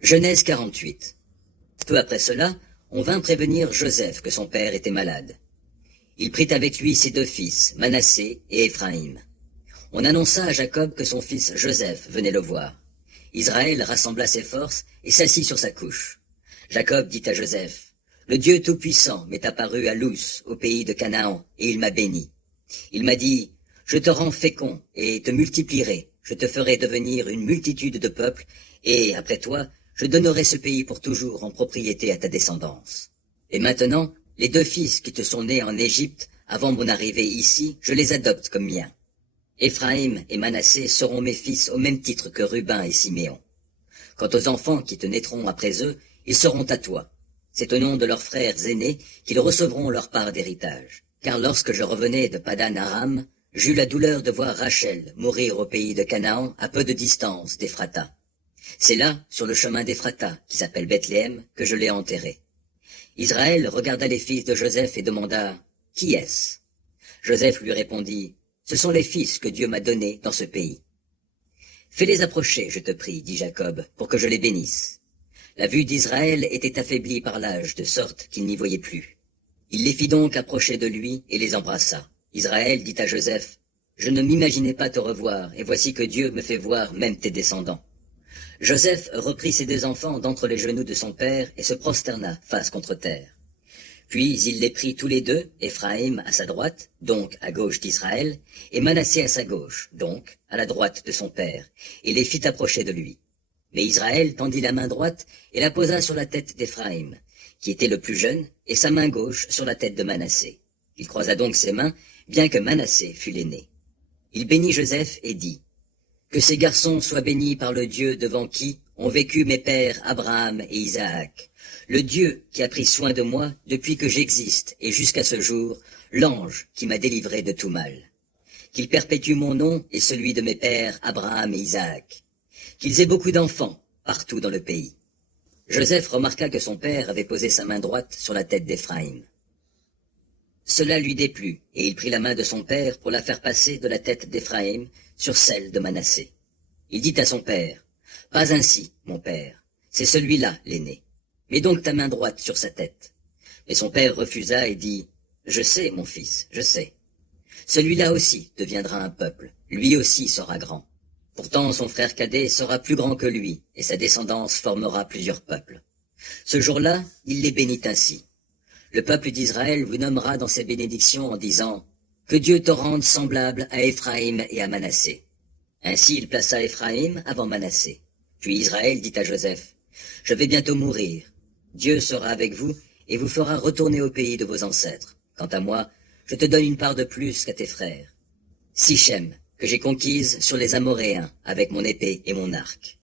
Genèse 48. Peu après cela, on vint prévenir Joseph que son père était malade. Il prit avec lui ses deux fils, Manassé et Éphraïm. On annonça à Jacob que son fils Joseph venait le voir. Israël rassembla ses forces et s'assit sur sa couche. Jacob dit à Joseph, « Le Dieu Tout-Puissant m'est apparu à Luz, au pays de Canaan, et il m'a béni. Il m'a dit, « Je te rends fécond et te multiplierai, je te ferai devenir une multitude de peuples, et, après toi, je donnerai ce pays pour toujours en propriété à ta descendance. Et maintenant, les deux fils qui te sont nés en Égypte, avant mon arrivée ici, je les adopte comme miens. Éphraïm et Manassé seront mes fils au même titre que Ruben et Siméon. Quant aux enfants qui te naîtront après eux, ils seront à toi. C'est au nom de leurs frères aînés qu'ils recevront leur part d'héritage. Car lorsque je revenais de Padan Aram, j'eus la douleur de voir Rachel mourir au pays de Canaan à peu de distance d'Éphrata. C'est là, sur le chemin d'Éphrata, qui s'appelle Bethléem, que je l'ai enterré. Israël regarda les fils de Joseph et demanda, « Qui est-ce » Joseph lui répondit, « Ce sont les fils que Dieu m'a donnés dans ce pays. » « Fais-les approcher, je te prie, dit Jacob, pour que je les bénisse. La vue d'Israël était affaiblie par l'âge, de sorte qu'il n'y voyait plus. Il les fit donc approcher de lui et les embrassa. Israël dit à Joseph, « Je ne m'imaginais pas te revoir, et voici que Dieu me fait voir même tes descendants. » Joseph reprit ses deux enfants d'entre les genoux de son père et se prosterna face contre terre. Puis il les prit tous les deux, Éphraïm à sa droite, donc à gauche d'Israël, et Manassé à sa gauche, donc à la droite de son père, et les fit approcher de lui. Mais Israël tendit la main droite et la posa sur la tête d'Éphraïm, qui était le plus jeune, et sa main gauche sur la tête de Manassé. Il croisa donc ses mains, bien que Manassé fût l'aîné. Il bénit Joseph et dit, « Que ces garçons soient bénis par le Dieu devant qui ont vécu mes pères Abraham et Isaac, le Dieu qui a pris soin de moi depuis que j'existe et jusqu'à ce jour, l'ange qui m'a délivré de tout mal. Qu'il perpétue mon nom et celui de mes pères Abraham et Isaac. Qu'ils aient beaucoup d'enfants partout dans le pays. » Joseph remarqua que son père avait posé sa main droite sur la tête d'Éphraïm. Cela lui déplut, et il prit la main de son père pour la faire passer de la tête d'Éphraïm sur celle de Manassé. Il dit à son père, « Pas ainsi, mon père, c'est celui-là, l'aîné. Mets donc ta main droite sur sa tête. » Mais son père refusa et dit, « Je sais, mon fils, je sais. Celui-là aussi deviendra un peuple, lui aussi sera grand. Pourtant son frère cadet sera plus grand que lui, et sa descendance formera plusieurs peuples. » Ce jour-là, il les bénit ainsi. « Le peuple d'Israël vous nommera dans ses bénédictions en disant, « Que Dieu te rende semblable à Éphraïm et à Manassé. » Ainsi il plaça Éphraïm avant Manassé. Puis Israël dit à Joseph, « Je vais bientôt mourir. Dieu sera avec vous et vous fera retourner au pays de vos ancêtres. Quant à moi, je te donne une part de plus qu'à tes frères. Sichem, que j'ai conquise sur les Amoréens avec mon épée et mon arc. »